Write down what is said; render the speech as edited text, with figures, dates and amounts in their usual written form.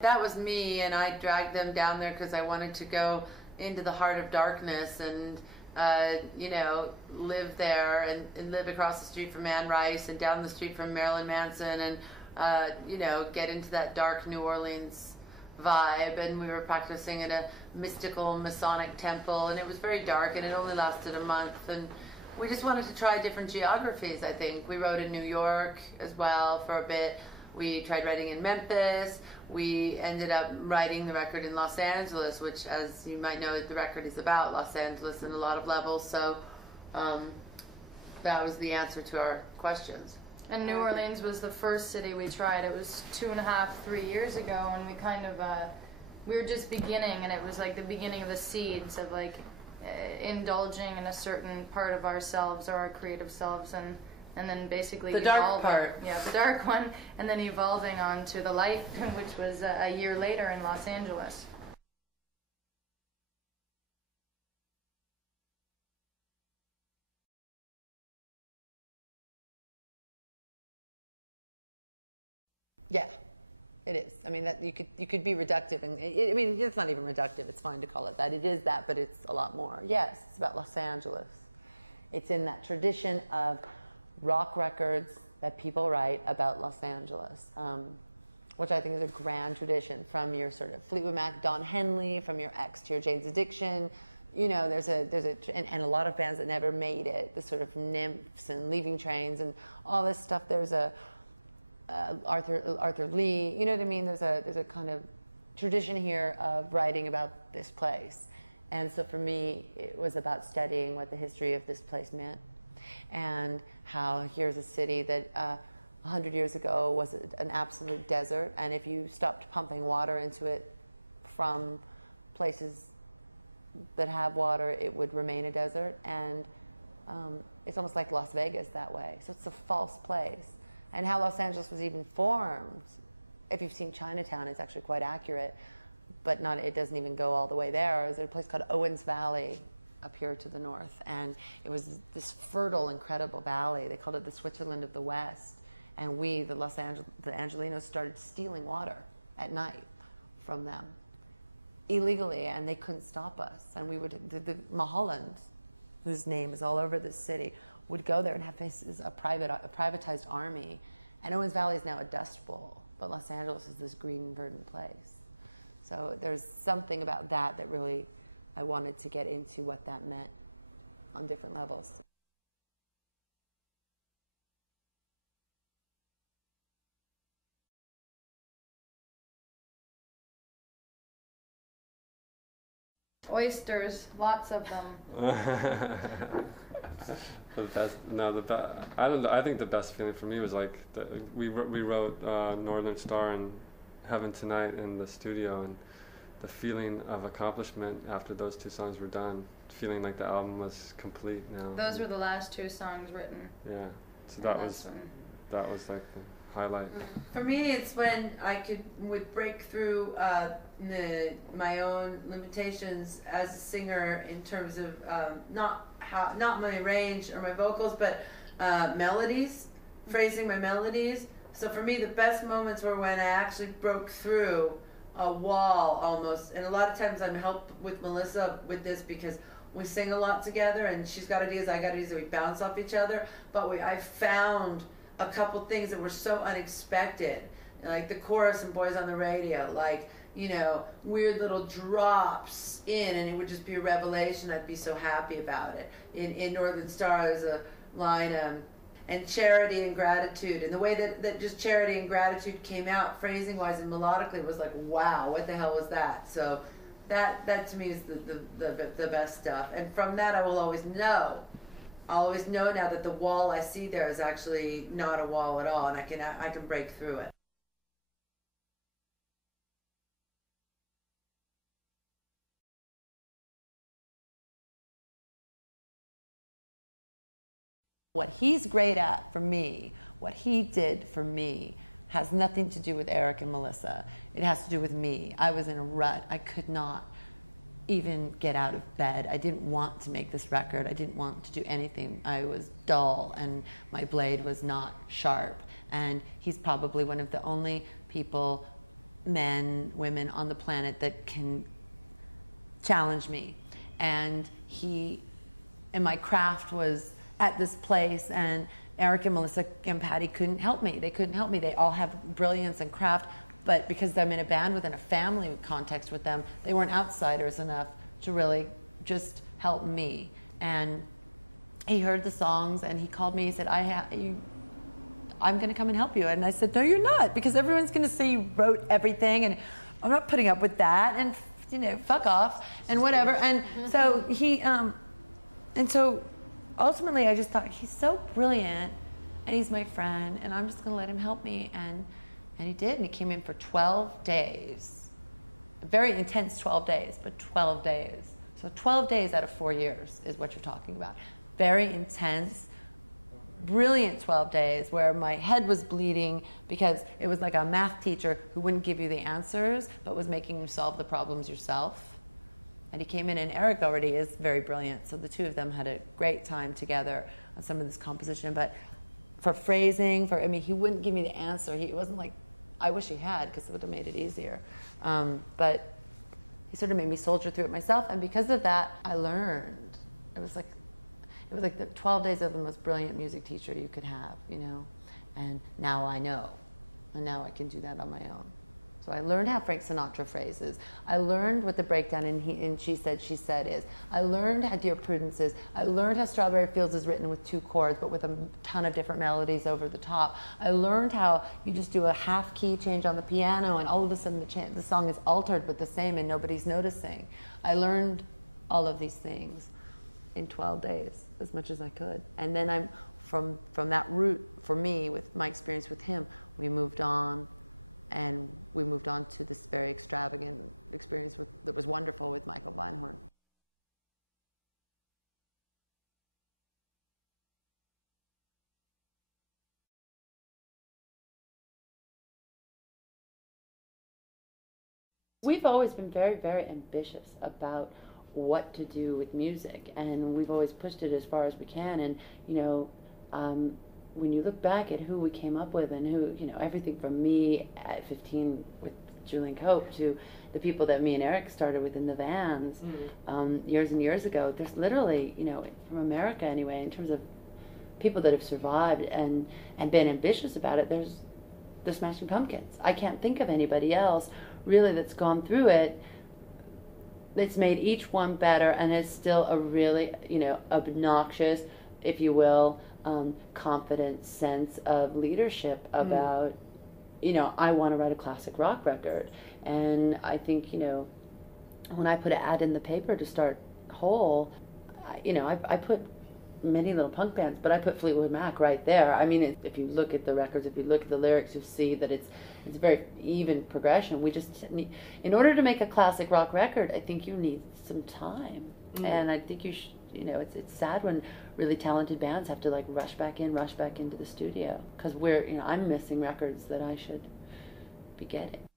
That was me, and I dragged them down there because I wanted to go into the heart of darkness and, live there and live across the street from Anne Rice and down the street from Marilyn Manson and, get into that dark New Orleans vibe. And we were practicing at a mystical Masonic temple, and it was very dark, and it only lasted a month. And we just wanted to try different geographies, I think. We wrote in New York as well for a bit. We tried writing in Memphis. We ended up writing the record in Los Angeles, which, as you might know, the record is about Los Angeles in a lot of levels. So that was the answer to our questions. And New Orleans was the first city we tried. It was 2.5, 3 years ago, and we kind of, we were just beginning, and it was like the beginning of the seeds of like indulging in a certain part of ourselves or our creative selves, and then basically the dark part. Yeah, the dark one, and then evolving on to the light, which was a year later in Los Angeles. Yeah, it is. I mean, that you could be reductive, and it's not even reductive. It's fine to call it that. It is that, but it's a lot more. Yes, it's about Los Angeles. It's in that tradition of rock records that people write about Los Angeles, which I think is a grand tradition, from your sort of Fleetwood Mac, Don Henley, from your X to your Jane's Addiction. There's a lot of bands that never made it, the sort of Nymphs and Leaving Trains and all this stuff. There's a Arthur Lee, you know what I mean? There's a kind of tradition here of writing about this place. And so for me, it was about studying what the history of this place meant, and how here's a city that 100 years ago was an absolute desert, and if you stopped pumping water into it from places that have water, it would remain a desert. And it's almost like Las Vegas that way. So it's a false place. And how Los Angeles was even formed, if you've seen Chinatown, it's actually quite accurate, but it doesn't even go all the way there. There's a place called Owens Valley up here to the north, and it was this fertile, incredible valley. They called it the Switzerland of the West, and we, the Angelinos, started stealing water at night from them illegally, and they couldn't stop us. And we would, the Mulholland, whose name is all over this city, would go there and have a privatized army. And Owens Valley is now a dust bowl, but Los Angeles is this green, verdant place. So there's something about that really, I wanted to get into what that meant on different levels. Oysters, lots of them. I think the best feeling for me was like we wrote Northern Star and Heaven Tonight in the studio, and the feeling of accomplishment after those two songs were done, feeling like the album was complete now. Those were the last two songs written. Yeah, so that was like the highlight. For me, it's when I would break through my own limitations as a singer in terms of not my range or my vocals, but melodies, phrasing my melodies. So for me, the best moments were when I actually broke through a wall almost. And a lot of times I'm helped with Melissa with this because we sing a lot together, and she's got ideas, I got ideas, we bounce off each other. But I found a couple things that were so unexpected, like the chorus in Boys on the Radio, like, weird little drops in, and it would just be a revelation. I'd be so happy about it. In Northern Star, there's a line, and charity and gratitude, and the way that just charity and gratitude came out, phrasing-wise and melodically, was like, wow, what the hell was that? So that to me is the best stuff. And from that, I will always know. I'll always know now that the wall I see there is actually not a wall at all, and I can break through it. What he's great at for me, what he did for me, has nothing to do with Eric and Melissa. It has to do with me. I was in a rut. I could not even get out of bed. I didn't want to make this record. I didn't want to do anything. I was dull, and my blade was not sharp. And he's probably one of the only people men, women on the planet that can challenge me. And my craft was at this place, and Eric and Melissa and Patty couldn't help me. They couldn't help me. They all have brilliance and craft, but because I'm in a band within a family context with them, they weren't outsiders enough to really just help me. And he heard the songs, and he called me. He said, I'm going to come and help you. And I said, no, you're not, because everyone's going to say you wrote everything, and I'm not putting up with that, and fuck off, and whatever. And so and so ultimately I just thought, he's so brilliant, and he's my friend, and I'm just going to let him help me. And he did, and he came in for 12 days. A very intense 12 days, but 12 days. So 12 days out of 4 years is what you're talking about. Very intense, brilliant 12 days where my head was bleeding because it was like a math teacher who wouldn't give you the answers but was making you solve the problems yourself. And he came in, and Eric already is very brilliant, so the two of them had a great time together on some of this composition. But for phrasing, he wouldn't give me the answer. He wasn't like, I wish he had, because it would have made it easier. But he sort of made me soldier through it myself, and because of that, I learned. It was like the 12 days of the most brilliant music teacher you could have, and now I know, and now I can do that on my own. So I learned how Frank Sinatra phrases. I learned what the breakdown in She Said is. I learned how Dear Prudence is. I learned how Strawberry Fields is written with 2 chords, but with a ton of different melodies over the top. I learned how you just do a half key change on the piano, and all of a sudden the song is altered but the same, and nobody's noticing. I learned all of these things in 12 days, as much as I could. And then I'm from that route, for me, with my experience with him, we moved on to this very extravagant experience that was wonderful with Michael Beinhorn. We've always been very, very ambitious about what to do with music, and we've always pushed it as far as we can. And when you look back at who we came up with, and who, everything from me at 15 with Julian Cope to the people that me and Eric started with in the Vans years and years ago, there's literally, from America anyway, in terms of people that have survived and been ambitious about it, there's the Smashing Pumpkins. I can't think of anybody else really that's gone through it. It's made each one better, and it's still a really, obnoxious, if you will, confident sense of leadership about, I want to write a classic rock record. And I think, when I put an ad in the paper to start Hole, I put many little punk bands, but I put Fleetwood Mac right there. I mean, if you look at the records, if you look at the lyrics, you'll see that it's a very even progression. We just need, in order to make a classic rock record, I think you need some time. And I think you should, it's sad when really talented bands have to like rush back into the studio, because I'm missing records that I should be getting.